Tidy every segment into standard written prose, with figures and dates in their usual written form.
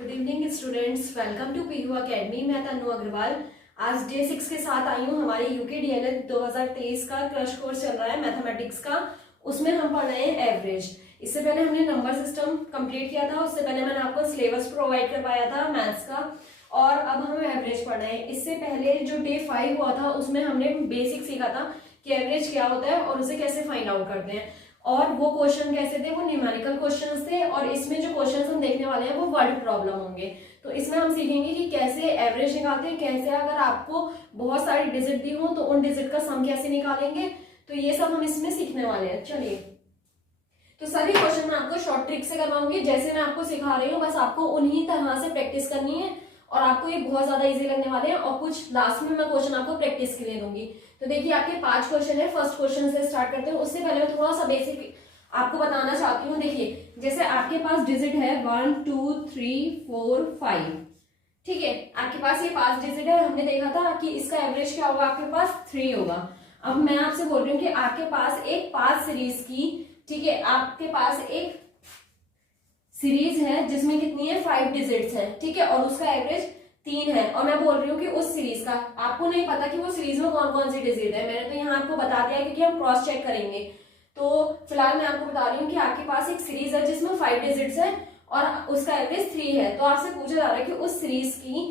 Good evening students, welcome to PU academy. मैं तन्नू अग्रवाल आज day 6 के साथ आई हूँ। हमारे यूके डीएलएड 2023 का क्रश कोर्स चल रहा है मैथमेटिक्स का। उसमें हम पढ़ रहे हैं एवरेज। इससे पहले हमने नंबर सिस्टम कंप्लीट किया था, उससे पहले मैंने आपको सिलेबस प्रोवाइड करवाया था मैथ्स का, और अब हम एवरेज पढ़ रहे हैं। इससे पहले जो डे 5 हुआ था उसमें हमने बेसिक सीखा था कि एवरेज क्या होता है और उसे कैसे फाइंड आउट करते हैं, और वो क्वेश्चन कैसे थे, वो न्यूमेरिकल क्वेश्चंस थे। और इसमें जो क्वेश्चंस हम देखने वाले हैं वो वर्ड प्रॉब्लम होंगे। तो इसमें हम सीखेंगे कि कैसे एवरेज निकालते हैं, कैसे अगर आपको बहुत सारी डिजिट दी हो तो उन डिजिट का सम कैसे निकालेंगे। तो ये सब हम इसमें सीखने वाले हैं। चलिए, तो सभी क्वेश्चन मैं आपको शॉर्ट ट्रिक से करवाऊंगी, जैसे मैं आपको सिखा रही हूँ, बस आपको उन्हीं तरह से प्रैक्टिस करनी है और आपको ये बहुत ज्यादा इजी लगने वाले हैं। और कुछ लास्ट में मैं क्वेश्चन आपको प्रैक्टिस के लिए दूंगी। तो देखिए, आपके 5 क्वेश्चन है। फर्स्ट क्वेश्चन से स्टार्ट करते हैं। उससे पहले मैं थोड़ा सा बेसिक आपको बताना चाहती हूँ। देखिए, जैसे आपके पास डिजिट है 1 2 3 4 5, ठीक है। आपके पास ये 5 डिजिट है। हमने देखा था कि इसका एवरेज क्या होगा, आपके पास 3 होगा। अब मैं आपसे बोल रही हूँ कि आपके पास एक 5 सीरीज की, ठीक है, आपके पास एक सीरीज है जिसमें कितनी है 5 डिजिट्स है, ठीक है, और उसका एवरेज 3 है। और मैं बोल रही हूँ कि उस सीरीज का आपको नहीं पता कि वो सीरीज में कौन कौन सी डिजिट है। मैंने तो यहाँ आपको बता दिया क्योंकि हम क्रॉस चेक करेंगे। तो फिलहाल मैं आपको बता रही हूँ कि आपके पास एक सीरीज है जिसमें 5 डिजिट्स है और उसका एवरेज 3 है। तो आपसे पूछा जा रहा है कि उस सीरीज की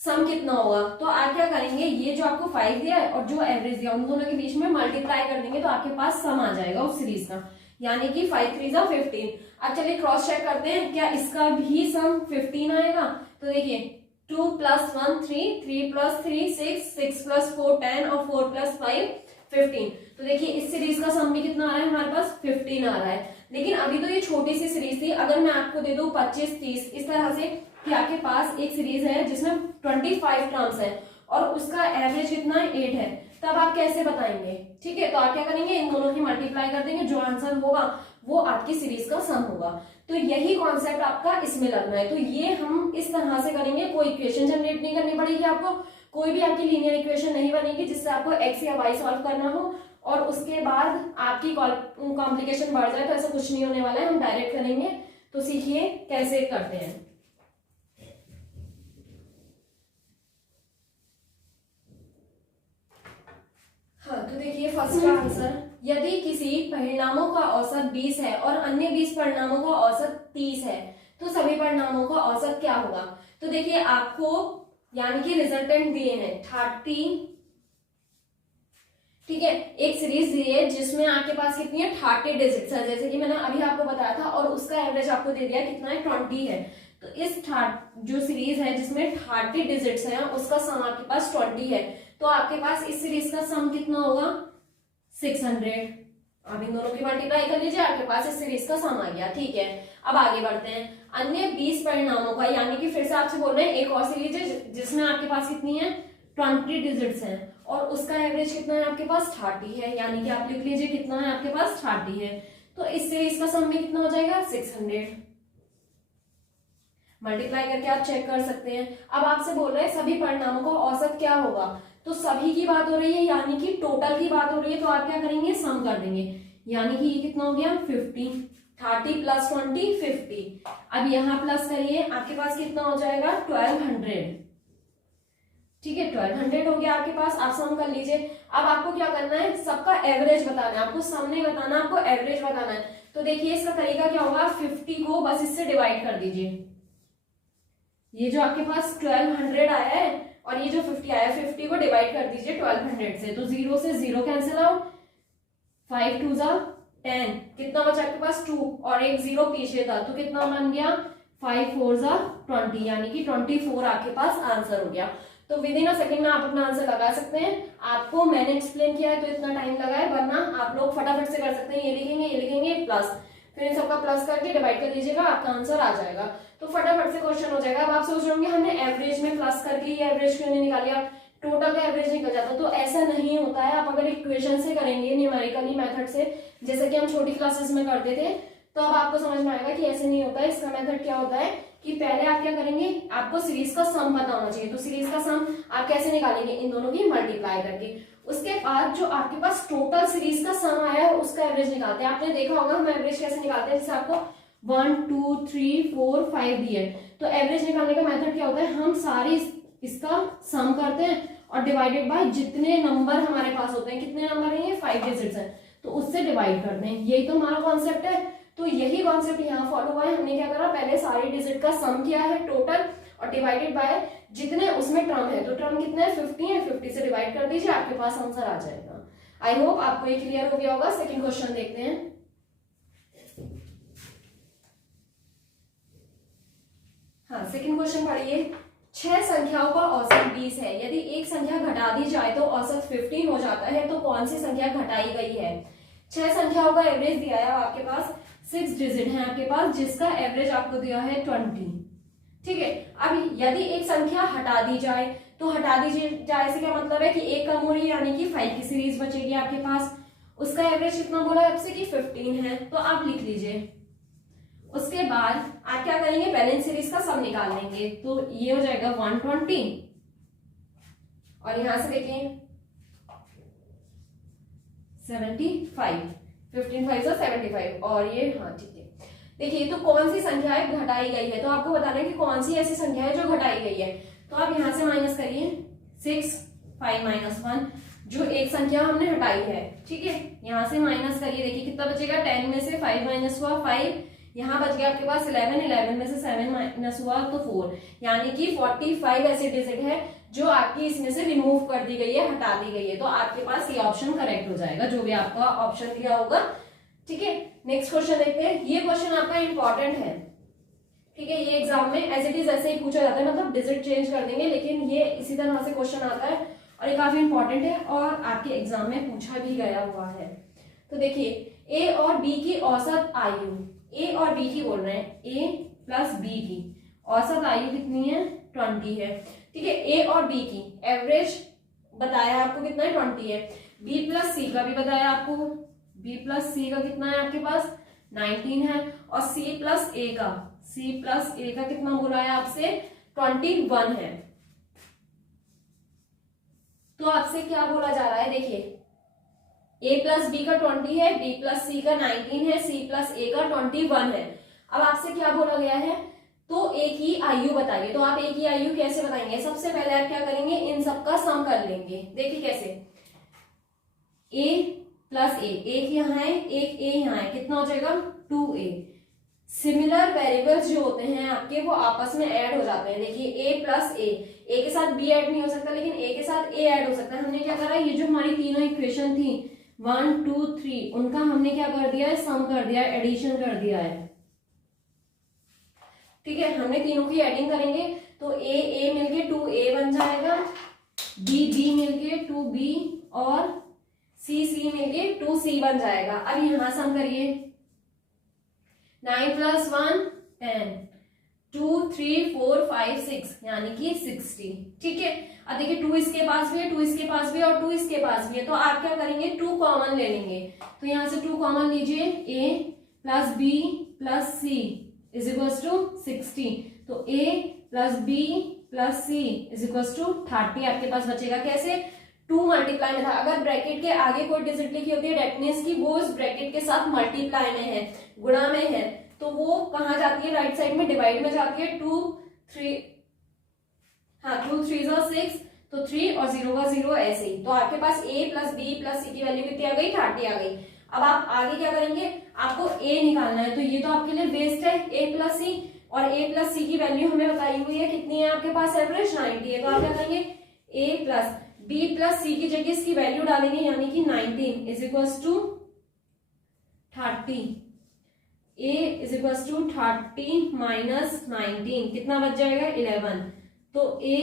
सम कितना होगा। तो आप क्या करेंगे, ये जो आपको 5 दिया है और जो एवरेज दिया उन दोनों के बीच में मल्टीप्लाई कर देंगे तो आपके पास सम आ जाएगा उस सीरीज का, यानी कि 5 3 जा 15। अब चलिए क्रॉस चेक करते हैं, क्या इसका भी सम 15 आएगा। तो देखिए, 2 + 1 3, 3 + 3 6, 6 + 4 10 और 4 + 5 15। तो देखिए, इस सीरीज का सम भी कितना आ रहा है, हमारे पास 15 आ रहा है। लेकिन अभी तो ये छोटी सी सीरीज थी। अगर मैं आपको दे दूं 25 30 इस तरह से कि आपके पास एक सीरीज है जिसमें 25 टर्म्स है और उसका एवरेज कितना है 8 है, तब आप कैसे बताएंगे। ठीक है, तो आप क्या करेंगे, इन दोनों की मल्टीप्लाई कर देंगे, जो आंसर होगा वो आपकी सीरीज का सम होगा। तो यही कॉन्सेप्ट आपका इसमें लगना है। तो ये हम इस तरह से करेंगे, कोई इक्वेशन जनरेट नहीं करनी पड़ेगी आपको, कोई भी आपकी लीनियर इक्वेशन नहीं बनेगी जिससे आपको एक्स या वाई सॉल्व करना हो और उसके बाद आपकी कॉम्प्लिकेशन बढ़ जाए। तो ऐसा कुछ नहीं होने वाला है, हम डायरेक्ट करेंगे। तो सीखिए कैसे करते हैं। हाँ, तो देखिए फर्स्ट का आंसर, यदि किसी परिणामों का औसत 20 है और अन्य 20 परिणामों का औसत 30 है तो सभी परिणामों का औसत क्या होगा। तो देखिए, आपको यानी कि रिजल्टेंट दिए हैं 30, ठीक है, एक सीरीज दी है जिसमें आपके पास कितनी है 30 डिजिट्स है, जैसे कि मैंने अभी आपको बताया था, और उसका एवरेज आपको दे दिया कितना है 20 है। तो इस जो सीरीज है जिसमें 30 डिजिट्स है उसका सम आपके पास 20 है। तो आपके पास इस सीरीज का सम कितना होगा 600। अब इन दोनों की मल्टीप्लाई कर लीजिए, आपके पास इस सीरीज का सम आ गया। ठीक है, अब आगे बढ़ते हैं। अन्य 20 परिणामों का, यानी कि फिर से आपसे बोल रहे हैं एक और सीरीज है जिसमें आपके पास कितनी है 20 डिजिट्स हैं और उसका एवरेज कितना है आपके पास 30 है, यानी कि आप लिख लीजिए कितना है आपके पास 30 है। तो इस सीरीज का सम में कितना हो जाएगा 600। मल्टीप्लाई करके आप चेक कर सकते हैं। अब आपसे बोल रहे हैं सभी परिणामों का औसत क्या होगा। तो सभी की बात हो रही है, यानी कि टोटल की बात हो रही है। तो आप क्या करेंगे, सम कर देंगे, यानी कि ये कितना हो गया 50, 30 + 20 50। अब यहाँ प्लस करिए, आपके पास कितना हो जाएगा 1200, ठीक है, 1200 हो गया आपके पास। आप सम कर लीजिए। अब आपको क्या करना है, सबका एवरेज बताना है, आपको सम नहीं बताना, आपको एवरेज बताना है। तो देखिए, इसका तरीका क्या होगा, 50 को बस इससे डिवाइड कर दीजिए। ये जो आपके पास 1200 आया है और ये जो 50 आया है, 50 को डिवाइड कर दीजिए 1200 से। तो 0 से 0 कैंसिल आउट, 5 2 जा 10, कितना बचा आपके पास 2 और एक 0 पीछे था, तो कितना बन गया 5 4 जा 20, यानी कि 24 आपके पास आंसर हो गया। तो विद इन अ सेकंड में आप अपना आंसर लगा सकते हैं। आपको मैंने एक्सप्लेन किया है तो इतना टाइम लगा है, वरना आप लोग फटाफट से कर सकते हैं। ये लिखेंगे प्लस, फिर इन सबका प्लस करके डिवाइड कर दीजिएगा, आपका आंसर आ जाएगा। तो फटाफट से क्वेश्चन हो जाएगा। अब आप सोच रहे होंगे हमने एवरेज में प्लस करके ये एवरेज क्यों नहीं निकालिया, टोटल का एवरेज निकल जाता। तो ऐसा नहीं होता है। आप अगर इक्वेशन से करेंगे न्यूमेरिकली मेथड से, जैसे कि हम छोटी क्लासेस में करते थे, तो अब आपको समझ में आएगा कि ऐसे नहीं होता है। इसका मेथड क्या होता है कि पहले आप क्या करेंगे, आपको सीरीज का सम पता होना चाहिए। तो सीरीज का सम आप कैसे निकालेंगे, इन दोनों की मल्टीप्लाई करके। उसके बाद जो आपके पास टोटल सीरीज का सम आया है उसका एवरेज निकालते हैं। आपने देखा होगा हम एवरेज कैसे निकालते हैं, जैसे आपको 1 2 3 4 5 दिए, तो एवरेज निकालने का मेथड क्या होता है, हम सारी इसका सम करते हैं और डिवाइडेड बाय जितने नंबर हमारे पास होते हैं, कितने नंबर है ये 5 डिजिट्स हैं, तो उससे डिवाइड करते हैं। यही तो हमारा कॉन्सेप्ट है। तो यही कॉन्सेप्ट यहाँ फॉलो हुआ है। हमने क्या करा, पहले सारी डिजिट का सम किया है टोटल और डिवाइडेड बाय जितने उसमें टर्म है, तो टर्म कितने है 50 है, 50 से डिवाइड कर दीजिए, आपके पास आंसर आ जाएगा। आई होप आपको ये क्लियर हो गया होगा। सेकंड क्वेश्चन देखते हैं। हाँ, सेकंड क्वेश्चन पढ़िए। 6 संख्याओं का औसत 20 है, यदि एक संख्या घटा दी जाए तो औसत 15 हो जाता है, तो कौन सी संख्या घटाई गई है। 6 संख्याओं का एवरेज दिया है आपके पास, 6 डिजिट है आपके पास, जिसका एवरेज आपको दिया है 20। ठीक है, अब यदि एक संख्या हटा दी जाए, तो हटा दी जाए से क्या मतलब है कि एक कम हो रही है, यानी कि 5 की सीरीज बचेगी आपके पास। उसका एवरेज कितना बोला है आपसे कि 15 है, तो आप लिख लीजिए। उसके बाद आप क्या करेंगे, बैलेंस सीरीज का सम निकाल लेंगे, तो ये हो जाएगा 120 और यहां से देखिए 75, 15 5 75 और ये, हाँ ठीक है। देखिए तो कौन सी संख्या है घटाई गई है, तो आपको बताना है कि कौन सी ऐसी संख्या है जो घटाई गई है। तो आप यहां से माइनस करिए 6 5 -1, जो एक संख्या हमने हटाई है। ठीक है, यहां से माइनस करिए, देखिए कितना बचेगा, 10 में से 5 माइनस हुआ 5, यहाँ बच गया आपके पास 11, 11 में से 7 माइनस हुआ तो 4, यानी कि 45 ऐसे डिजिट है जो आपकी इसमें से रिमूव कर दी गई है, हटा दी गई है। तो आपके पास ये ऑप्शन करेक्ट हो जाएगा, जो भी आपका ऑप्शन दिया होगा। ठीक है, नेक्स्ट क्वेश्चन देखते हैं। ये क्वेश्चन आपका इंपॉर्टेंट है। ठीक है, ये एग्जाम में एज इट इज ऐसे ही पूछा जाता है, मतलब डिजिट चेंज कर देंगे, लेकिन ये इसी तरह से क्वेश्चन आता है और ये काफी इंपॉर्टेंट है और आपके एग्जाम में पूछा भी गया हुआ है। तो देखिए, ए और बी की औसत आयु, ए और बी की बोल रहे हैं, ए प्लस बी की औसत आयु कितनी है 20 है। ठीक है, ए और बी की एवरेज बताया आपको कितना है 20 है। बी प्लस सी का भी बताया आपको, बी प्लस सी का कितना है आपके पास 19 है, और सी प्लस ए का कितना बोला है आपसे 21 है। तो आपसे क्या बोला जा रहा है, देखिए a प्लस बी का 20 है, b प्लस सी का 19 है, c प्लस a का 21 है। अब आपसे क्या बोला गया है, तो a की आयु बताइए। तो आप a की आयु कैसे बताएंगे, सबसे पहले आप क्या करेंगे, इन सब का सम कर लेंगे। देखिए कैसे, a प्लस a, एक यहाँ है एक a यहाँ है, कितना हो जाएगा 2a। सिमिलर वेरिएबल्स जो होते हैं आपके वो आपस में ऐड हो जाते हैं। देखिए a प्लस a के साथ b ऐड नहीं हो सकता, लेकिन a के साथ a ऐड हो सकता है। हमने क्या करा, ये जो हमारी तीनों इक्वेशन थी 1 2 3, उनका हमने क्या कर दिया है, सम कर दिया है, एडिशन कर दिया है। ठीक है, हमने तीनों की एडिंग करेंगे तो a मिलके 2a बन जाएगा, b मिलके 2b और c मिलके 2c बन जाएगा। अब यहां सम करिए, 9 + 1 10, 2 3 4 5 6 यानी कि 60। ठीक है, अब देखिए 2 इसके पास भी है, 2 इसके पास भी है और 2 इसके पास भी है, तो आप क्या करेंगे 2 कॉमन ले लेंगे। तो यहां से 2 कॉमन लीजिए, a plus b plus c is equals to 60। तो a plus b plus c is equals to 30 आपके पास बचेगा। कैसे, 2 मल्टीप्लाई में था, अगर ब्रैकेट के आगे कोई डिजिट लिखी होती है डेट मींस कि वो उस ब्रैकेट के साथ मल्टीप्लाई में है, गुणा में है, तो वो कहाँ जाती है, राइट साइड में डिवाइड में जाती है। 2 3 6, तो 3 और 0 का 0 ऐसे ही। तो आपके पास a plus b plus c की वैल्यू कितनी आ गई 30 आ गई। अब आप आगे क्या करेंगे, आपको a निकालना है, तो ये तो आपके लिए वेस्ट है a प्लस c, और a प्लस c की वैल्यू हमें बताई हुई है कितनी है आपके पास, एवरेज 90 है। तो आप क्या करेंगे, a plus b plus c की जगह इसकी वैल्यू डालेंगे, यानी कि 19 is equals to 30। a is equals to 30 minus 19 कितना बच जाएगा 11। तो a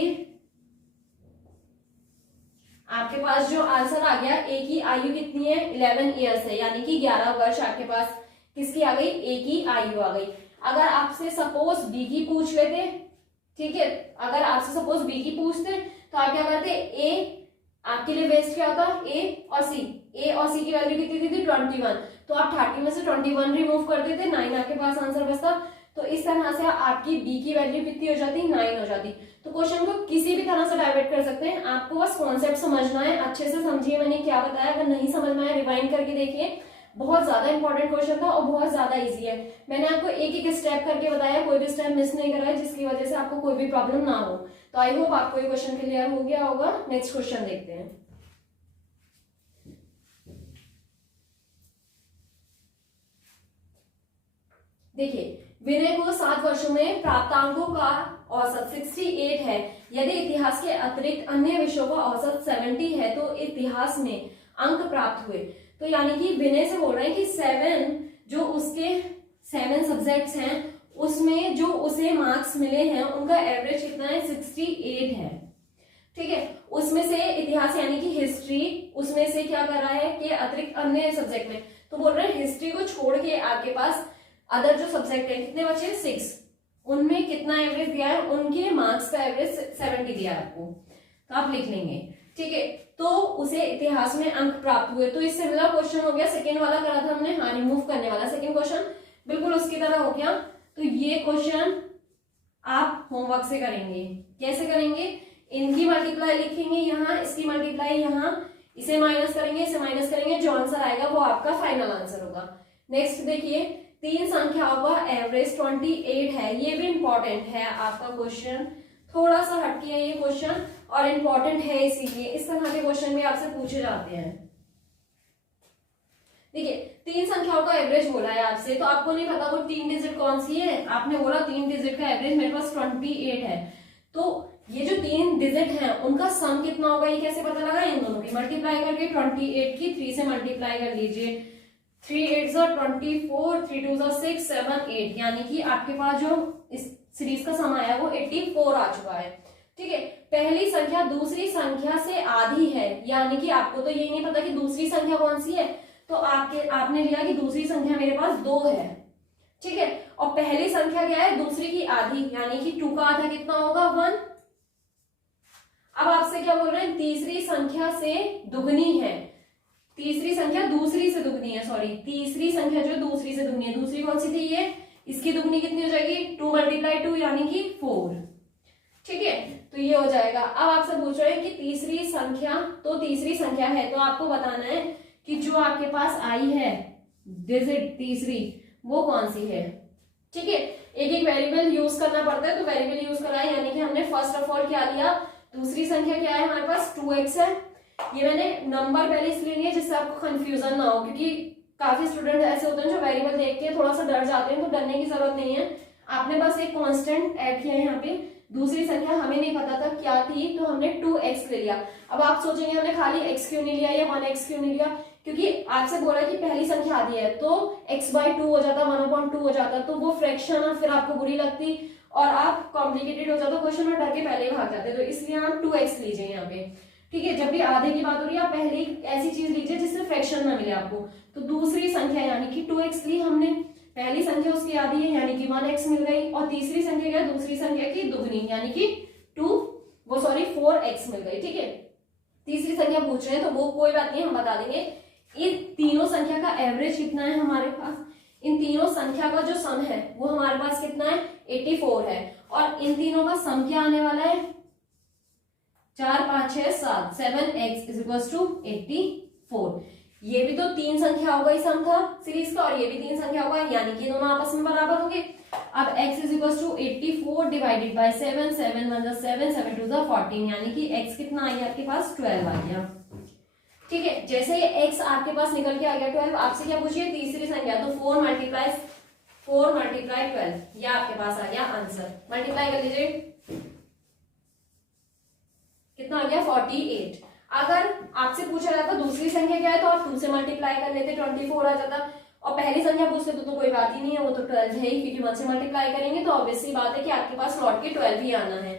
आपके पास जो आंसर आ गया, a की आयु कितनी है 11 ईयर्स है, यानी कि 11 वर्ष आपके पास किसकी आ गई, a की आयु आ गई। अगर आपसे सपोज b की पूछ लेते, ठीक है, अगर आपसे सपोज b की पूछते तो आप क्या करते, a आपके लिए वेस्ट क्या होता, a और c की वैल्यू कितनी थी 21, तो आप 30 में से 21 रिमूव कर देते, 9 आपके पास आंसर बचता। तो इस तरह से आपकी b की वैल्यू कितनी हो जाती, 9 हो जाती। तो क्वेश्चन को किसी भी तरह से डाइवर्ट कर सकते हैं, आपको बस कॉन्सेप्ट समझना है, अच्छे से समझिए मैंने क्या बताया। अगर नहीं समझ में आया रिवाइंड करके देखिए, बहुत ज्यादा इंपॉर्टेंट क्वेश्चन था और बहुत ज्यादा इजी है। मैंने आपको एक एक स्टेप करके बताया, कोई भी स्टेप मिस नहीं करा है, जिसकी वजह से आपको कोई भी प्रॉब्लम ना हो। तो आई होप आपको ये क्वेश्चन क्लियर हो गया होगा। नेक्स्ट क्वेश्चन देखते हैं। देखिए, विनय को 7 वर्षों में प्राप्तांकों का औसत 68 है। यदि इतिहास के अतिरिक्त अन्य विषयों का औसत 70 है तो इतिहास में अंक प्राप्त हुए। तो यानी कि विनय से बोल रहे हैं कि 7 जो उसके 7 सब्जेक्ट्स हैं उसमें जो उसे मार्क्स मिले हैं उनका एवरेज कितना है, 68 है। ठीक है, उसमें से इतिहास यानी कि हिस्ट्री, उसमें से क्या कर रहा है कि अतिरिक्त अन्य सब्जेक्ट में, तो बोल रहे हैं हिस्ट्री को छोड़ के आपके पास अदर जो सब्जेक्ट है कितने बचे, 6, उनमें कितना एवरेज दिया है, उनके मार्क्स का एवरेज 70 दिया है आपको, तो आप लिख लेंगे। ठीक है, तो उसे इतिहास में अंक प्राप्त हुए। तो इससे मिला क्वेश्चन हो गया, सेकेंड वाला करा था हमने, हाँ रिमूव करने वाला सेकेंड क्वेश्चन बिल्कुल उसकी तरह हो गया। तो ये क्वेश्चन आप होमवर्क से करेंगे। कैसे करेंगे, इनकी मल्टीप्लाई लिखेंगे यहाँ, इसकी मल्टीप्लाई यहाँ, इसे माइनस करेंगे, इसे माइनस करेंगे, जो आंसर आएगा वो आपका फाइनल आंसर होगा। नेक्स्ट देखिए, 3 संख्याओं का एवरेज 28 है। ये भी इंपॉर्टेंट है आपका क्वेश्चन, थोड़ा सा हटके है ये क्वेश्चन और इंपॉर्टेंट है, इसीलिए इस तरह के क्वेश्चन भी आपसे पूछे जाते हैं। देखिए, 3 संख्याओं का एवरेज बोला है आपसे, तो आपको नहीं पता वो 3 डिजिट कौन सी है। आपने बोला 3 डिजिट का एवरेज मेरे पास 28 है, तो ये जो 3 डिजिट हैं उनका सम कितना होगा, ये कैसे पता लगा, इन दोनों की मल्टीप्लाई करके 28 की 3 से मल्टीप्लाई कर लीजिए, 3 8 24, 3 2 6 7 8, यानी कि आपके पास जो इस सीरीज का सम आया वो 84 आ चुका है। ठीक है, पहली संख्या दूसरी संख्या से आधी है, यानी कि आपको तो यही नहीं पता कि दूसरी संख्या कौन सी है, तो आपने लिया कि दूसरी संख्या मेरे पास 2 है। ठीक है, और पहली संख्या क्या है, दूसरी की आधी, यानी कि 2 का आधा कितना होगा, 1। अब आपसे क्या बोल रहे हैं, तीसरी संख्या से दुगनी है, तीसरी संख्या दूसरी से दुगनी है, सॉरी तीसरी संख्या जो दूसरी से दुगनी है, दूसरी कौन सी थी ये, इसकी दुगनी कितनी हो जाएगी, 2 × 2 यानी कि 4। ठीक है, तो ये हो जाएगा। अब आपसे पूछ रहे हैं कि तीसरी संख्या, तो तीसरी संख्या है तो आपको बताना है कि जो आपके पास आई है डिजिट तीसरी वो कौन सी है। ठीक है, एक एक वेरिएबल यूज करना पड़ता है, तो वेरिएबल यूज करा है, यानी कि हमने फर्स्ट ऑफ ऑल क्या लिया, दूसरी संख्या क्या है हमारे पास, 2x है। ये मैंने नंबर पहले इसलिए लिया जिससे आपको कंफ्यूजन ना हो, क्योंकि काफी स्टूडेंट ऐसे होते हैं जो वेरिएबल देख के थोड़ा सा डर जाते हैं, तो डरने की जरूरत नहीं है। आपने बस एक कांस्टेंट ऐड किया है यहाँ पे, दूसरी संख्या हमें नहीं पता था क्या थी, तो हमने 2x ले लिया। अब आप सोचेंगे हमने खाली x क्यों नहीं लिया या 1x क्यों नहीं लिया, क्योंकि आपसे बोला कि पहली संख्या आधी है तो x/2 हो जाता, 1/2 हो जाता, तो वो फ्रैक्शन और फिर आपको बुरी लगती और आप कॉम्प्लिकेटेड हो जाता क्वेश्चन और डर के पहले ही भाग जाते, तो इसलिए आप 2x लीजिए यहाँ पे। ठीक है, जब भी आधे की बात हो रही है आप पहले ऐसी चीज लीजिए जिससे फ्रैक्शन ना मिले आपको। तो दूसरी संख्या यानी कि 2x ली हमने, पहली संख्या उसकी आधी है यानी कि 1x मिल गई, और तीसरी संख्या क्या है, दूसरी संख्या की दुगनी यानी कि 4x मिल गई। ठीक है, तीसरी संख्या पूछ रहे हैं तो वो कोई बात नहीं, हम बता देंगे। इन तीनों संख्या का एवरेज कितना है हमारे पास, इन तीनों संख्या का जो सम है वो हमारे पास कितना है, 84 है, और इन तीनों का सम क्या आने वाला है, 4 5 6 7, 7x = 84। ये भी तो 3 संख्या होगा, ही सम था सीरीज का, और ये भी 3 संख्या होगा, यानी कि दोनों आपस में बराबर होंगे। अब x = 84 डिवाइडेड बाय 7, 7 1 7, 7 2 14, यानी कि x कितना आ गया आपके पास, 12 आ गया। ठीक है, जैसे ये x आपके पास निकल के आ गया 12, आपसे क्या पूछिए तीसरी संख्या, तो 4 × 12, ये आपके पास आ गया आंसर। मल्टीप्लाई कर लीजिए, कितना आ गया, 48। अगर आपसे पूछा जाता दूसरी संख्या क्या है तो आप 2 से मल्टीप्लाई कर लेते, 24 आ जाता, और पहली संख्या पूछते तो कोई बात ही नहीं है, वो तो 12 है ही, क्योंकि 1 से मल्टीप्लाई करेंगे तो ऑब्वियसली बात है कि आपके पास लौट के 12 ही आना है।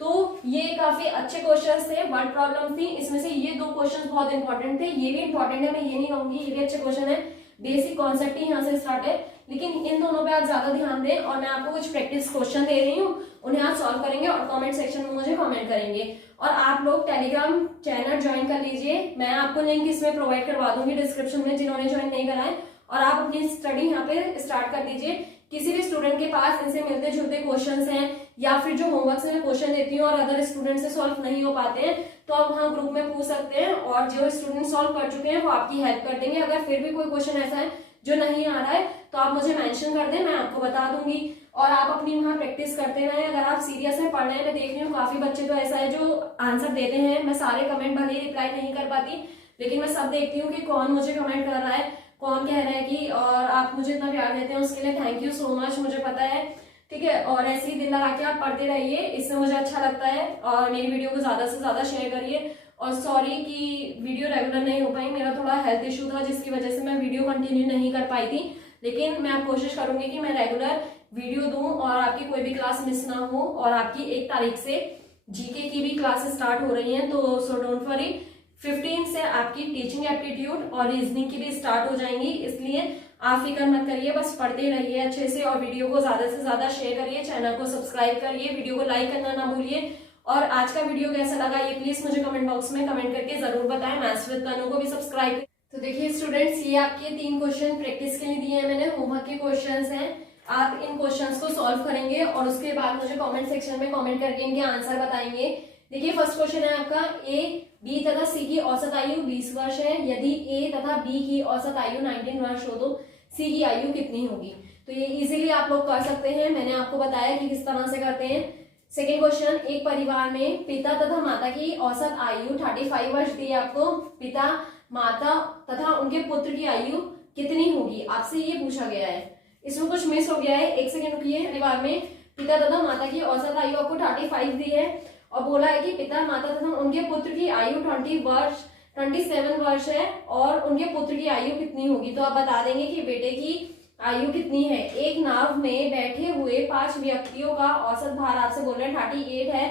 तो ये काफी अच्छे क्वेश्चंस थे, वर्ड प्रॉब्लम थी, इसमें से ये 2 क्वेश्चंस बहुत इंपॉर्टेंट थे, ये भी इंपॉर्टेंट है, मैं ये नहीं कहूंगी ये भी अच्छे क्वेश्चन है, बेसिक कॉन्सेप्ट ही यहाँ से स्टार्ट है, लेकिन इन दोनों पे आप ज्यादा ध्यान दें, और मैं आपको कुछ प्रैक्टिस क्वेश्चन दे रही हूँ, उन्हें आप सॉल्व करेंगे और कमेंट सेक्शन में मुझे कमेंट करेंगे। और आप लोग टेलीग्राम चैनल ज्वाइन कर लीजिए, मैं आपको लिंक इसमें प्रोवाइड करवा दूंगी डिस्क्रिप्शन में, जिन्होंने ज्वाइन नहीं करा है, और आप अपनी स्टडी यहाँ पे स्टार्ट कर दीजिए, किसी भी स्टूडेंट के पास इनसे मिलते जुलते क्वेश्चंस हैं या फिर जो होमवर्क से मैं क्वेश्चन देती हूँ और अदर स्टूडेंट से सॉल्व नहीं हो पाते हैं तो आप वहाँ ग्रुप में पूछ सकते हैं और जो स्टूडेंट सॉल्व कर चुके हैं वो आपकी हेल्प कर देंगे। अगर फिर भी कोई क्वेश्चन ऐसा है जो नहीं आ रहा है तो आप मुझे मेंशन कर दें, मैं आपको बता दूंगी और आप अपनी वहाँ प्रैक्टिस करते रहें। अगर आप सीरियस में पढ़ रहे हैं, मैं देख रही हूँ काफी बच्चे तो ऐसा है जो आंसर देते हैं, मैं सारे कमेंट भले ही रिप्लाई नहीं कर पाती लेकिन मैं सब देखती हूँ कि कौन मुझे कमेंट कर रहा है, कौन कह रहा है कि और आप मुझे इतना प्यार देते हैं उसके लिए थैंक यू सो मच, मुझे पता है, ठीक है। और ऐसे ही दिल लगा के आप पढ़ते रहिए, इससे मुझे अच्छा लगता है और मेरी वीडियो को ज्यादा से ज्यादा शेयर करिए। और सॉरी कि वीडियो रेगुलर नहीं हो पाई, मेरा थोड़ा हेल्थ इशू था जिसकी वजह से मैं वीडियो कंटिन्यू नहीं कर पाई थी, लेकिन मैं अब कोशिश करूंगी कि मैं रेगुलर वीडियो दूं और आपकी कोई भी क्लास मिस ना हो। और आपकी 1 तारीख से जीके की भी क्लासेस स्टार्ट हो रही हैं, तो सो डोंट वरी। 15 से आपकी टीचिंग एप्टीट्यूड और रीजनिंग की भी स्टार्ट हो जाएंगी, इसलिए आप फिक्र मत करिए, बस पढ़ते रहिए अच्छे से और वीडियो को ज्यादा से ज्यादा शेयर करिए, चैनल को सब्सक्राइब करिए, वीडियो को लाइक करना ना भूलिए। और आज का वीडियो कैसा लगा ये प्लीज मुझे कमेंट बॉक्स में कमेंट करके जरूर बताएं। मैथ्स विद तनु को भी सब्सक्राइब। तो देखिए स्टूडेंट्स, ये आपके 3 क्वेश्चन प्रैक्टिस के लिए दिए हैं मैंने, होमवर्क के क्वेश्चंस हैं। आप इन क्वेश्चंस को सॉल्व करेंगे और उसके बाद मुझे कमेंट सेक्शन में कमेंट करके इनके आंसर बताएंगे। देखिए फर्स्ट क्वेश्चन है आपका, ए बी तथा सी की औसत आयु 20 वर्ष है, यदि ए तथा बी की औसत आयु 19 वर्ष हो तो सी की आयु कितनी होगी। तो ये इजीली आप लोग कर सकते हैं, मैंने आपको बताया कि किस तरह से करते हैं। सेकेंड क्वेश्चन, एक परिवार में पिता तथा माता की औसत आयु 35 वर्ष दी है आपको, पिता माता तथा उनके पुत्र की आयु कितनी होगी, आपसे ये पूछा गया है। इसमें कुछ मिस हो गया है, एक सेकेंड रुकिए। परिवार में पिता तथा माता की औसत आयु आपको 35 दी है और बोला है कि पिता माता तथा उनके पुत्र की आयु 27 वर्ष है और उनके पुत्र की आयु कितनी होगी। तो आप बता देंगे कि बेटे की आयु कितनी है। एक नाव में बैठे हुए 5 व्यक्तियों का औसत भार आपसे बोल रहे हैं 38 है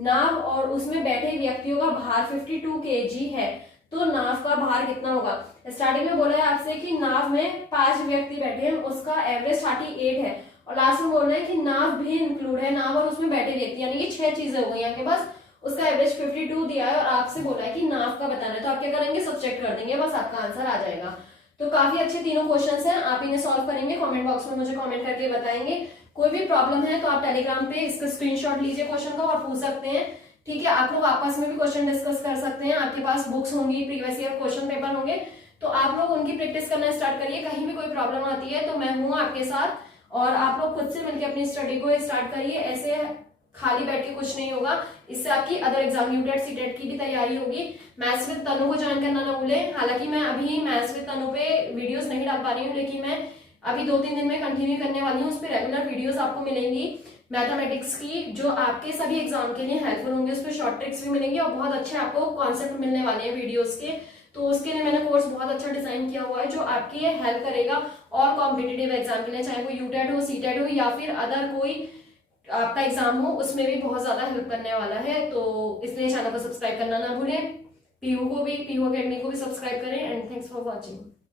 नाव और उसमें बैठे व्यक्तियों का भार 52 kg है, तो नाव का भार कितना होगा। स्टार्टिंग में बोला है आपसे कि नाव में 5 व्यक्ति बैठे हैं, उसका एवरेज 38 है और लास्ट में बोल रहे हैं कि नाव भी इंक्लूड है, नाव और उसमें बैठे व्यक्ति, यानी कि 6 चीजें हो गई आपके पास। उसका एवरेज 52 दिया है और आपसे बोला है कि नाव का बताना है, तो आप क्या करेंगे, सब्ट्रैक्ट कर देंगे, बस आपका आंसर आ जाएगा। तो काफी अच्छे तीनों क्वेश्चंस हैं, आप इन्हें सॉल्व करेंगे, कमेंट बॉक्स में मुझे कमेंट करके बताएंगे। कोई भी प्रॉब्लम है तो आप टेलीग्राम पे इसका स्क्रीनशॉट लीजिए क्वेश्चन का और पूछ सकते हैं, ठीक है। आप लोग आपस में भी क्वेश्चन डिस्कस कर सकते हैं, आपके पास बुक्स होंगी, प्रीवियस ईयर क्वेश्चन पेपर होंगे, तो आप लोग उनकी प्रैक्टिस करना स्टार्ट करिए। कहीं भी कोई प्रॉब्लम आती है तो मैं हूँ आपके साथ और आप लोग खुद से मिलकर अपनी स्टडी को स्टार्ट करिए, ऐसे खाली बैठ के कुछ नहीं होगा, इससे आपकी अदर एग्जाम यूटेट सीटेट की भी तैयारी होगी। मैथ्स विद तनु को ज्वाइन करना ना भूलें। हालांकि मैं अभी मैथ्स विद तनु पे वीडियोस नहीं डाल पा रही हूँ, लेकिन मैं अभी 2-3 दिन में कंटिन्यू करने वाली हूँ, उस पर रेगुलर वीडियोस आपको मिलेंगी मैथमेटिक्स की, जो आपके सभी एग्जाम के लिए हेल्पफुल होंगे। उस पर शॉर्ट ट्रिक्स भी मिलेंगे और बहुत अच्छे आपको कॉन्सेप्ट मिलने वाले हैं वीडियोस के, तो उसके लिए मैंने कोर्स बहुत अच्छा डिजाइन किया हुआ है जो आपकी ये हेल्प करेगा और कॉम्पिटिटिव एग्जाम के लिए, चाहे वो यूटेट हो, सीटेट हो या फिर अदर कोई आपका एग्जाम हो, उसमें भी बहुत ज्यादा हेल्प करने वाला है। तो इसलिए चैनल को सब्सक्राइब करना ना भूलें, पीयू अकेडमी को भी सब्सक्राइब करें एंड थैंक्स फॉर वॉचिंग।